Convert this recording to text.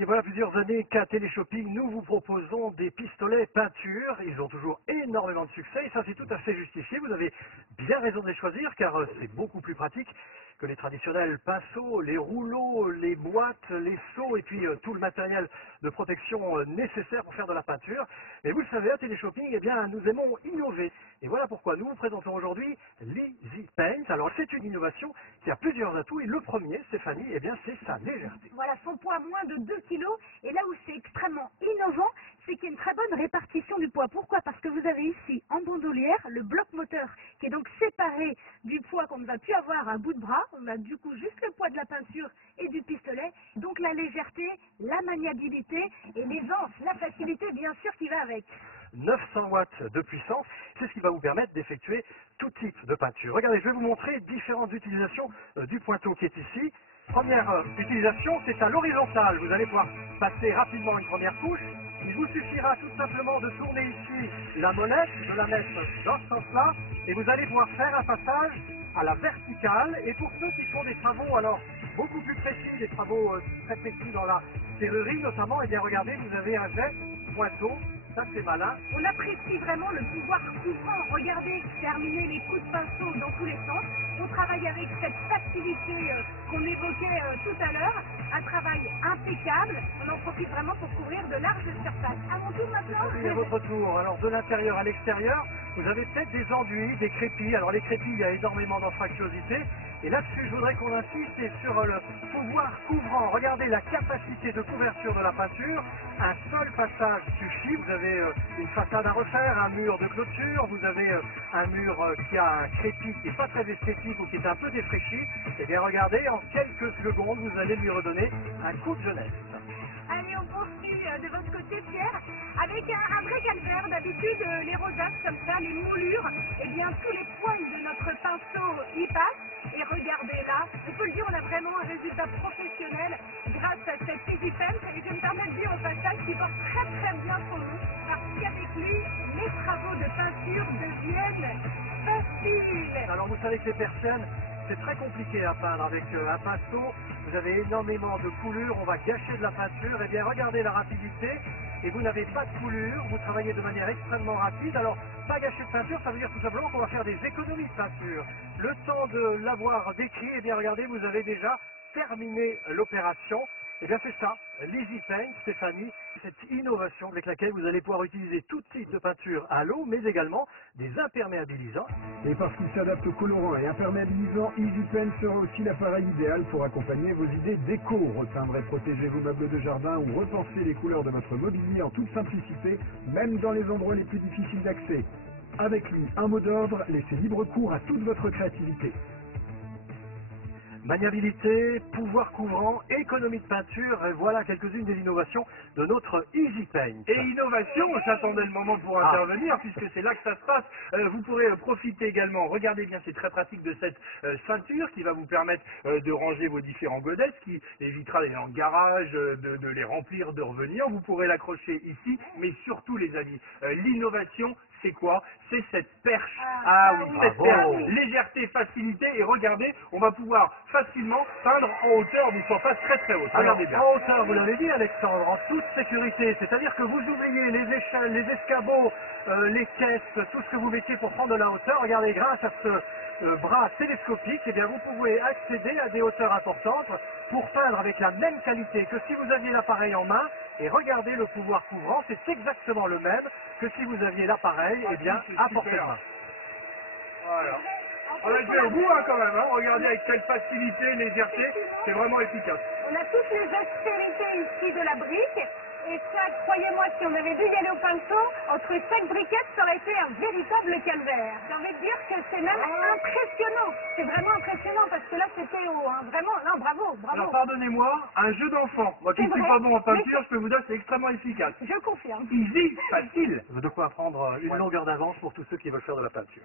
Et voilà plusieurs années qu'à Téléshopping, nous vous proposons des pistolets peinture. Ils ont toujours énormément de succès et ça c'est tout à fait justifié. Vous avez bien raison de les choisir car c'est beaucoup plus pratique que les traditionnels pinceaux, les rouleaux, les boîtes, les seaux et puis tout le matériel de protection nécessaire pour faire de la peinture. Mais vous le savez, à Téléshopping, eh bien, nous aimons innover. Et voilà pourquoi nous vous présentons aujourd'hui l'Easy Paint. Alors c'est une innovation qui a plusieurs atouts et le premier, Stéphanie, eh bien, c'est sa légèreté. Voilà, son poids moins de 2 kilos. Et là où c'est extrêmement innovant, c'est qu'il y a une très bonne répartition du poids. Pourquoi? Parce que vous avez ici, en bandoulière, le bloc moteur qui est donc séparé du poids qu'on va pu avoir à bout de bras. On a du coup juste le poids de la peinture et du pistolet. Donc la légèreté, la maniabilité et l'aisance, la facilité bien sûr qui va avec. 900 watts de puissance, c'est ce qui va vous permettre d'effectuer tout type de peinture. Regardez, je vais vous montrer différentes utilisations du pointeau qui est ici. Première utilisation, c'est à l'horizontale. Vous allez pouvoir passer rapidement une première couche. Il vous suffira tout simplement de tourner ici la molette, de la mettre dans ce sens-là, et vous allez pouvoir faire un passage à la verticale. Et pour ceux qui font des travaux, alors beaucoup plus précis, des travaux très précis dans la serrurerie notamment, et bien regardez, vous avez un jet pointeau. Ça c'est malin. On apprécie vraiment le pouvoir couvrant. Regardez, terminer les coups de pinceau dans tous les sens. On travaille avec cette facilité qu'on évoquait tout à l'heure. Un travail impeccable. On en profite vraiment pour couvrir de larges surfaces. À mon tour maintenant. Et à votre tour, alors de l'intérieur à l'extérieur, vous avez peut-être des enduits, des crépis. Alors les crépis, il y a énormément d'anfractuosité. Et là-dessus, je voudrais qu'on insiste sur le pouvoir couvrant. Regardez la capacité de couverture de la peinture. Un seul passage suffit. Vous avez une façade à refaire, un mur de clôture, vous avez un mur qui a un crépi qui n'est pas très esthétique ou qui est un peu défraîchi. Et bien regardez, en quelques secondes, vous allez lui redonner un coup de jeunesse. Allez, on poursuit de votre côté, Pierre, avec un vrai calvaire. D'habitude, les rosaces comme ça, les moulures, eh bien, tous les poils de notre pinceau y passent. Et regardez là, on peut le dire, on a vraiment un résultat professionnel grâce à cette Easy Paint. Et je me permets de dire au passage qu'il porte très très bien son nom, parce qu'avec lui, les travaux de peinture deviennent faciles. Alors vous savez que les persiennes, c'est très compliqué à peindre avec un pinceau. Vous avez énormément de coulures, on va gâcher de la peinture. Et bien regardez la rapidité. Et vous n'avez pas de coulure, vous travaillez de manière extrêmement rapide. Alors, pas gâcher de peinture, ça veut dire tout simplement qu'on va faire des économies de peinture. Le temps de l'avoir décrit, et bien regardez, vous avez déjà terminé l'opération. Et bien c'est ça, l'Easy Paint, Stéphanie, cette innovation avec laquelle vous allez pouvoir utiliser tout type de peinture à l'eau, mais également des imperméabilisants. Et parce qu'il s'adapte aux colorants et imperméabilisants, Easy Paint sera aussi l'appareil idéal pour accompagner vos idées déco. Repeindre et protéger vos meubles de jardin ou repenser les couleurs de votre mobilier en toute simplicité, même dans les endroits les plus difficiles d'accès. Avec lui, un mot d'ordre, laissez libre cours à toute votre créativité. Maniabilité, pouvoir couvrant, économie de peinture, et voilà quelques-unes des innovations de notre Easy Paint. Et innovation, j'attendais le moment pour intervenir, puisque c'est là que ça se passe. Vous pourrez profiter également, regardez bien, c'est très pratique, de cette ceinture qui va vous permettre de ranger vos différents godets, ce qui évitera d'aller en garage, de les remplir, de revenir. Vous pourrez l'accrocher ici, mais surtout les amis, l'innovation, c'est quoi? C'est cette perche. Ah oui, cette perche. Légèreté, facilité, et regardez, on va pouvoir facilement peindre en hauteur d'une surface très très haute. Regardez bien. En hauteur, vous l'avez dit Alexandre, en toute sécurité, c'est-à-dire que vous oubliez les échelles, les escabeaux, les caisses, tout ce que vous mettiez pour prendre de la hauteur. Regardez, grâce à ce bras télescopique, eh bien, vous pouvez accéder à des hauteurs importantes pour peindre avec la même qualité que si vous aviez l'appareil en main. Et regardez le pouvoir couvrant, c'est exactement le même que si vous aviez l'appareil, eh bien, à portée de main. Voilà. On a joué au bout quand même, hein. Regardez avec quelle facilité, légèreté, c'est vraiment efficace. On a toutes les aspérités ici de la brique. Et ça, croyez-moi, si on avait dû y aller au pinceau, entre chaque briquette, ça aurait été un véritable calvaire. J'ai envie de dire que c'est même impressionnant. C'est vraiment impressionnant parce que là, c'était haut. Hein. Vraiment, non, bravo, bravo. Alors pardonnez-moi, un jeu d'enfant. Moi qui ne suis pas bon en peinture, je peux vous dire que c'est extrêmement efficace. Je confirme. Easy, facile. De quoi prendre une longueur d'avance pour tous ceux qui veulent faire de la peinture.